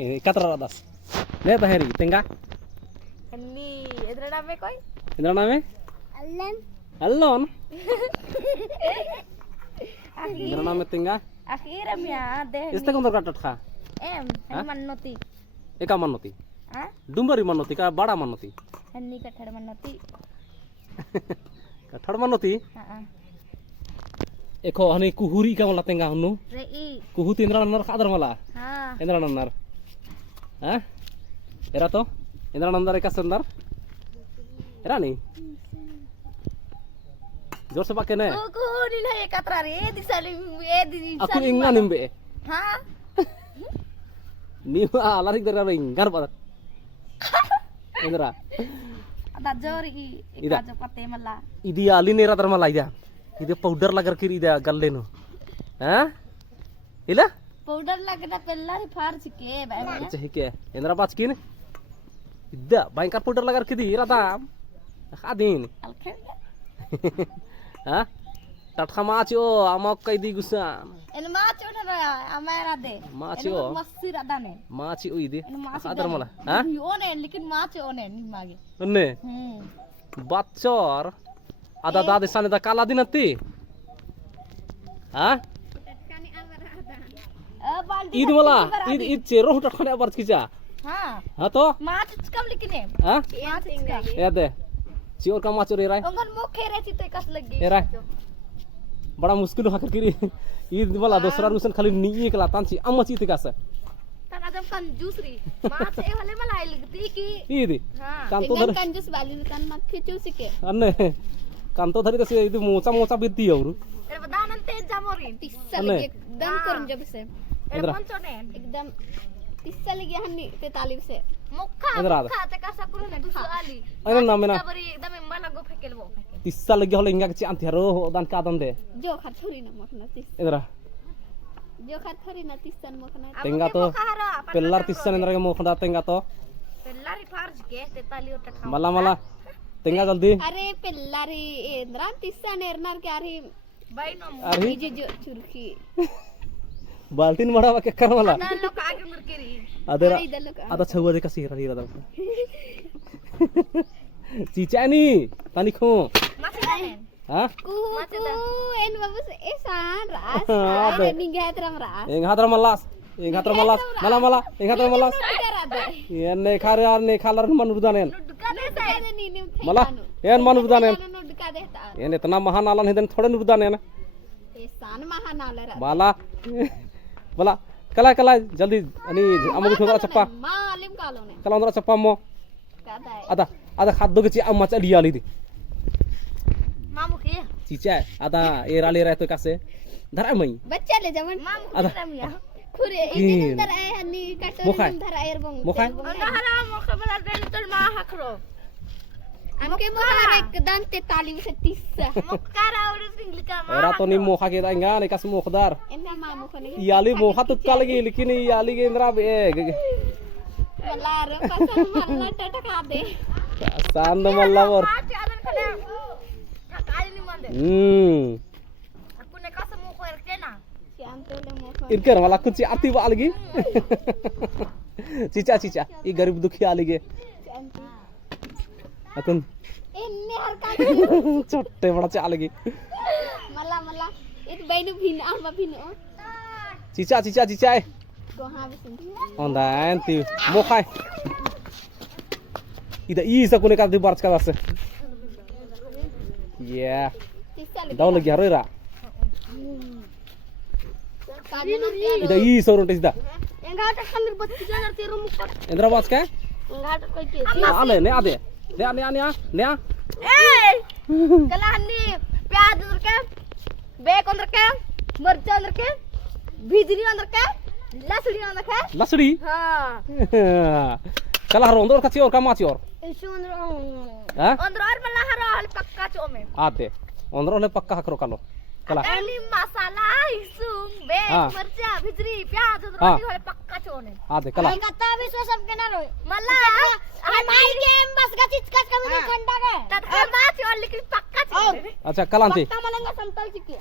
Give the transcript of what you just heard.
Ini kata radas. Lihat hari tengah. Ini idra name koi? Indra name? Allen. Allon. Indra name tengah. Akhiram ya deh. Ista kondor katot kha. Mannoti. Eka manoti. Hah? Dumbari manoti ka bada manoti. Henni kathar mannoti. Kathar manoti. Heeh. Eko hani kuhuri ka mala tengah hunu. Rei. Kuhuti indra nanar khadar mala. Ha. Indra nanar. Hah? Era to? Indra nanar eka sandar. Era nih. जोर से बाके ने Kuku ni na katra re di salim di aku ingat nimbe Ha? ni alarik dari ringar pada Indra Ada jori Ida. ikajo pate mala. idealin era termala ida ide powder lagar kiri ida galleno ha ila Powder lagna pellari far chike ba. अच्छा है क्या Indra पास की ने ida भयंकर powder lagar kiri era dam khadin Alkhen. ha tatha macho amak kai di gusan En ma chona ra amara de. Macho. Masir adane. machi oi de En ma khadar mala ha One lekin ma one ni mage. ने बच्चोर आधा दादे साने दा काला दिन ती हाँ ईद मला ईद ईद चेरो हुटा खने अबर किजा Ha. हाँ तो Ma kam lekin e. हाँ Ma chika. याद है चियोर का माचोर एराय Ongan mo khere chite kas lagi. एराय बड़ा मुश्किल हाकर किरी ईद मला दूसरा रुसन खाली नी एक लातान ची अम्मा ची तिका से Tan adam kan jusri. Ma che wale malai ligti ki. Eid Ha. Kanto धर Kanjus bali kan makhe chusike. अन्ने कांतो धरी तसे ईद मोचा मोचा बिद्दी औरु Er badanan te jamorin. Tissa Anne. lagi ekdam korin jab se. Er Indra. ponchone ekdam tissa lagi hanni 43 se. Mukha Indra. mukha te kasa kurune dusu ali. अरे ना मेना Bari ekdam mana go fekel bo fekel. Tissa लगे होले इंगा ची अंतियारो दान का दान दे Jo khat thori na mokna tis. इधर Jo khat thori na tissan mokna. तेंगा तो पेल्लार तिस्सा नेंद्रा के मोखदा तेंगा तो Pellari farj ke te tali ota khau. मला मला तेंगा जल्दी Are pellari endra tissa nernar ke ari. Bai no mo. अरे Jo churki. बाल्टीन मड़ा के कर मला Dan lo ka age murkeri. Other Ai dalo ka. आता छुआ दे का सीरा हीरा दा चीचानी तानी खो Masih danen. हां Kuku en babus esan ras. Ade. Ai ninggat ram ras. एंग हातर मलास मला मला एंग हातर मलास ये ने खारे ने खालर मन रुदानेन मला एन मन रुदानेन एन इतना महान आलन हिदन थोड़े रुदानेन मला मला कला कला जल्दी अनि अमगु थोड़ा चप्पा कला अंदर चप्पा मो आदा आदा खाद दो के ची अम्मा चली आली दी चीचा आदा ए राली रहतो कासे धरा मई बच्चा ले जावन आदा खुरे Kin. इधर आए हनी Mukha. कटोरी धर air bong Mukha. हरा मुख बला देन तल मा हखरो हमके मुखा एकदम 43 से 30 मुखरा और सिंगल का era to ni moha ke da enga ne kas mokhdar इनका मा मुख नहीं iyali moha to kal gi lekin iyali ge indra be बला रो पसंद मरला टटका दे sand malla bor चादर खले काली नि मंदे aku ne kas मुख erkena siam तो ले मुख irker mala kunci arti ba algi cica cica i garib dukhi alige akun इनने हर का chotte bada cha algi मला मला इत बैनु भिन आमा भिन cica cica cica को हा बिसन onda anti mokhai ida isa kune ka di barch ka ase yeah daw lagi haroira ida isa urun tis da enggak ada kandir buat 3000 rumuk indra bas ka enggak ada koi ke ale ne ade ne ne ne eh kalahan ni प्याज अंदर के bake अंदर के मिर्च अंदर के भिजरी अंदर के लसड़ी अंदर के lasri हां kala haro ondor kachi or kamachi or इस अंदर ha अंदर और मला हरा हल पक्का चो में ate ondor le pakka hakro kalo kala ini मसाला इसुंग बेक हाँ। मिर्च भिजरी प्याज अंदर हाँ। हल पक्का चो ने ate kala कता विश्व सब के ना रो मला हम आई गेम बस का चीज का कमी ठंडा के तत्का बात और लेकिन पक्का चो acha kalanti पक्का मलंगा संतल चिकी